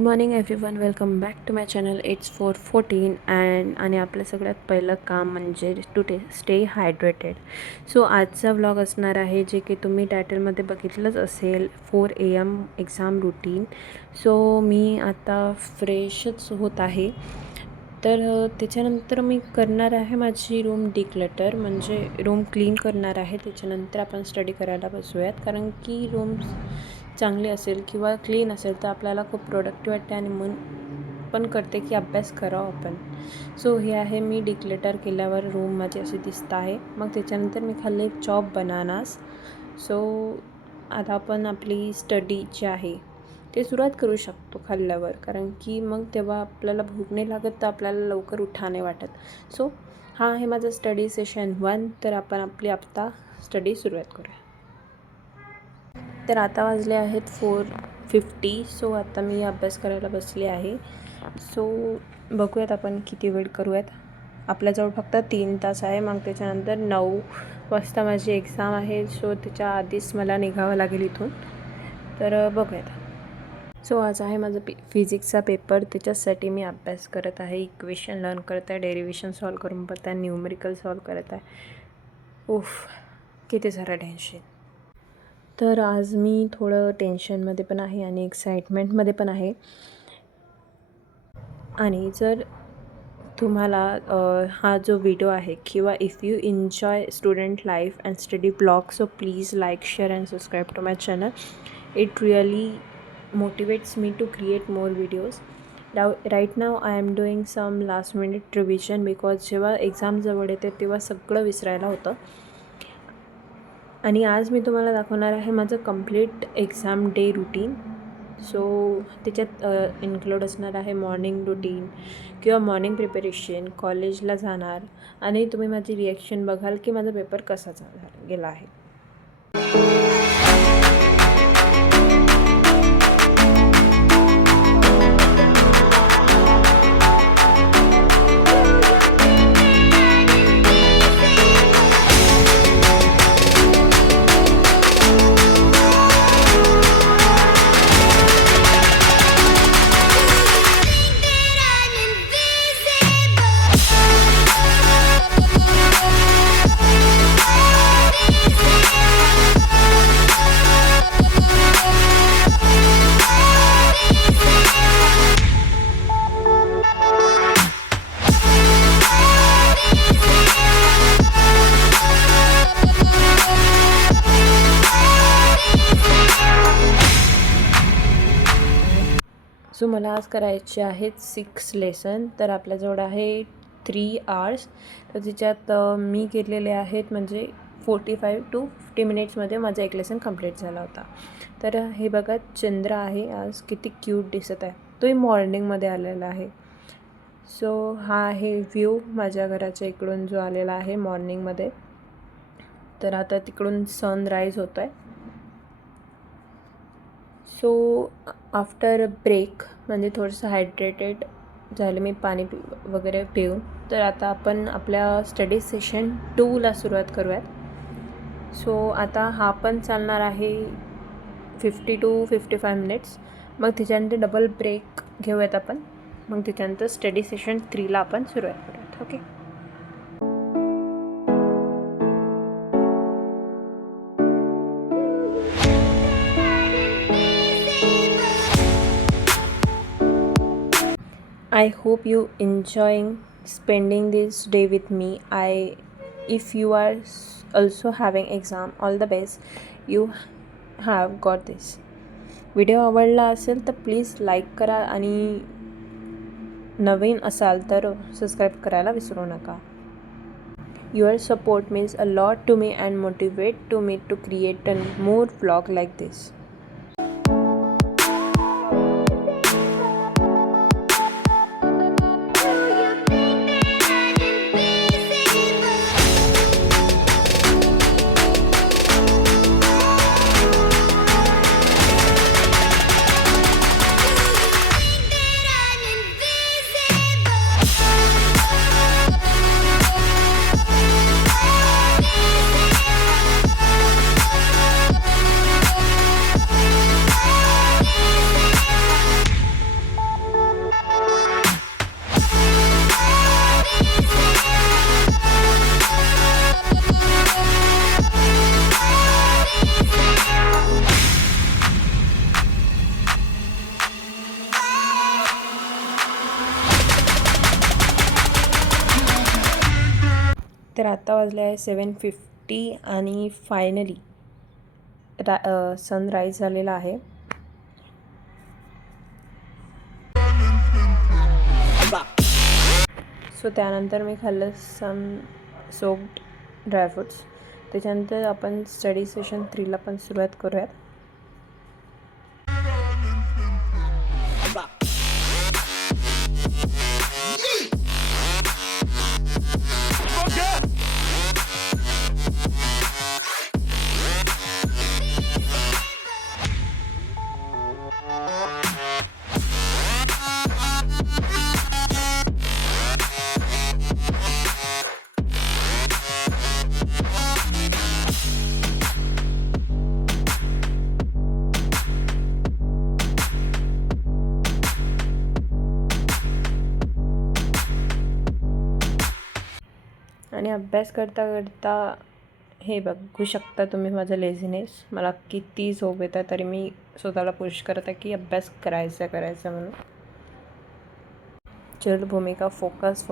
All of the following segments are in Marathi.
Good morning everyone, welcome back to my channel. It's 4:14 आणि आपलं सगळ्यात पहिलं काम म्हणजे टू स्टे हायड्रेटेड. सो आजचा व्लॉग असणार आहे जे की तुम्ही टायटलमध्ये बघितलंच असेल, 4 AM एक्झाम रुटीन. सो मी आता फ्रेशच होत आहे. तर त्याच्यानंतर मी करणार आहे माझी रूम डिक्लटर, म्हणजे रूम क्लीन करणार आहे. त्याच्यानंतर आपण स्टडी करायला बसूयात, कारण की रूम चांगली असेल किंवा क्लीन असेल तर आपल्याला खूप प्रोडक्टिव्ह वाटते आणि मन पण करते की अभ्यास करावा आपण. सो हे आहे, मी डिक्लेटर केल्यावर रूम माझी अशी दिसत आहे. मग त्याच्यानंतर मी खाल्ले चॉप बनानास. सो आता आपण आपली स्टडी जी आहे ते सुरुवात करू शकतो खाल्ल्यावर, कारण की मग तेव्हा आपल्याला भूक नाही लागत, तर आपल्याला लवकर उठा नाही वाटत. सो हा आहे माझं स्टडी सेशन 1. तर आपण आपली आता स्टडी सुरुवात करूया. तर आता वाजले आहेत 4:50. सो आता मी अभ्यास करायला बसले आहे. सो बघूयात आपण किती वेळ करूयात. आपल्याजवळ फक्त 3 तास आहे. मग त्याच्यानंतर 9 वाजता माझी एक्झाम आहे. सो त्याच्या आधीच मला निघावं लागेल इथून. तर बघूयात. सो आज आहे माझं फिजिक्सचा पेपर. त्याच्यासाठी मी अभ्यास करत आहे. इक्वेशन लर्न करत आहे, डेरिव्हेशन सॉल्व करून बघत आहे, न्यूमरिकल सॉल्व करत आहे. किती सारं टेन्शन. तर आज मी थोडं टेन्शनमध्ये पण आहे आणि एक्साइटमेंटमध्ये पण आहे. आणि जर तुम्हाला हा जो व्हिडिओ आहे किंवा if you enjoy student life and study blog, so please like, share and subscribe to my channel. It really motivates me to create more videos. Right now I am doing some last minute revision because जेव्हा एक्झाम जवळ येते तेव्हा सगळं विसरायला होतं. आणि आज मी तुम्हाला दाखवणार आहे माझं complete exam day routine. So त्याच्यात इन्क्लूड असणार आहे मॉर्निंग रुटीन किंवा मॉर्निंग प्रिपरेशन, कॉलेजला जाणार, आणि तुम्ही माझी रिॲक्शन बघाल की माझा पेपर कसा गेला आहे. सो मला आज करायचे आहेत 6 लेसन. तर आपल्याजवळ आहे 3 hours. तर त्याच्यात मी केलेले आहेत म्हणजे 45 to 50 मिनिट्समध्ये माझा एक लेसन कंप्लीट झाला होता. तर हे बघा, चंद्र आहे आज, किती क्यूट दिसत आहे. तोही मॉर्निंगमध्ये आलेला आहे. सो हा आहे व्ह्यू माझ्या घराच्या इकडून जो आलेला आहे मॉर्निंगमध्ये. तर आता तिकडून सनराईज होत आहे. सो आफ्टर ब्रेक म्हणजे थोडंसं हायड्रेटेड झालं मी पाणी वगैरे पिऊन. तर आता आपण आपल्या स्टडी सेशन 2ला सुरुवात करूयात. सो आता हा पण चालणार आहे 50 to 55 मिनिट्स. मग त्याच्यानंतर डबल ब्रेक घेऊयात आपण. मग त्याच्यानंतर स्टडी सेशन 3ला आपण सुरुवात करूयात. Okay. I hope you enjoying spending this day with me. If you are also having exam, all the best. You have got this. Video आवडला असेल तर प्लीज लाईक करा आणि नवीन असाल तर सबस्क्राईब करायला विसरू नका. Your support means a lot to me and motivate to me to create a more vlog like this. तर आता वाजले आहे 7:50 आणि फायनली सनराईज झालेला आहे. सो त्यानंतर मी खाल्लं सोक्ड ड्रायफ्रूट्स. त्याच्यानंतर आपण स्टडी सेशन 3ला पण सुरुवात करूयात. आणि अभ्यास करता करता हे बघू शकता तुम्ही माझं लेझीनेस. मला किती झोप येतं तरी मी स्वतःला पुश करत आहे की अभ्यास करायचा म्हणून. चल भूमिका, फोकस.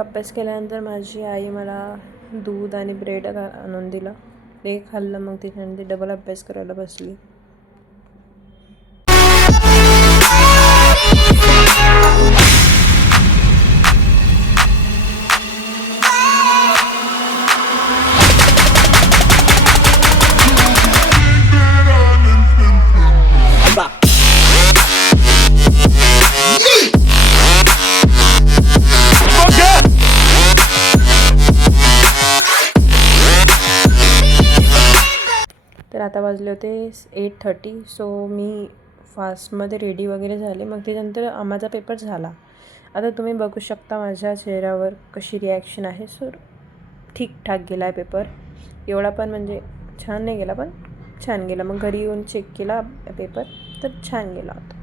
अभ्यास केल्यानंतर माझी आई मला दूध आणि ब्रेड आणून दिलं. ते खाल्लं. मग त्याच्यानंतर डबल अभ्यास करायला बसली. तर आता वाजले होते 8:30. सो मी फास्टमध्ये रेडी वगैरे झाले. मग त्याच्यानंतर माझा पेपर झाला. आता तुम्ही बघू शकता माझ्या चेहऱ्यावर कशी रिॲक्शन आहे. सो ठीकठाक गेला आहे पेपर. एवढा पण म्हणजे छान नाही गेला, पण छान गेला. मग घरी येऊन चेक केला पेपर, तर छान गेला होता.